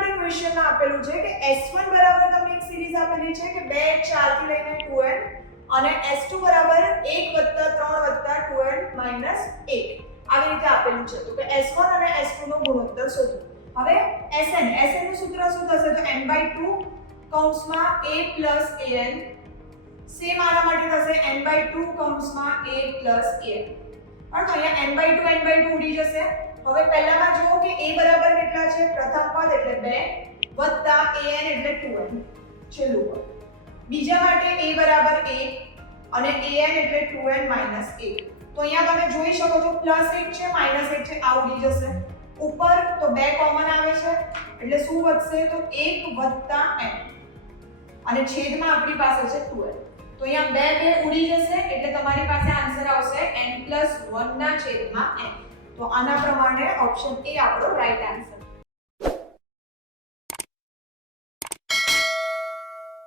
ક્વેશ્ચનમાં આપેલું છે કે S1 બરાબર તમને એક સિરીઝ આપેલી છે કે 2 4 થી લઈને 2n અને S2 બરાબર 1 3 2n 1 આવી રીતે આપેલું છે. તો કે S1 અને S2 નો ગુણોત્તર શોધો. હવે Sn Sn નું સૂત્ર શું થશે? તો n/2 કૌંસમાં a an. સેમ આના માટે થશે n/2 કૌંસમાં a an. પણ તો અહીંયા n/2 n/2 ઉડી જશે. હવે પહેલામાં જુઓ કે a બરાબર કેટલા પ્રથમ પદ એટલે બે, વત્તા an એટલે 2n છેલ્લું પદ. બીજા માટે a બરાબર 1 અને an એટલે 2n 1 તો અહીંયા તમે જોઈ શકો છો પ્લસ 1 છે માઇનસ 1 છે આ ઉડી જશે. ઉપર તો બે કોમન આવે છે, એટલે શું વધશે? તો 1 વત્તા n અને છેદમાં આપણી પાસે છે 2n તો અહીંયા બે બે ઉડી જશે, એટલે તમારી પાસે આન્સર આવશે n 1 ના છેદમાં n તો આના પ્રમાણે ઓપ્શન એ આપણો રાઈટ આન્સર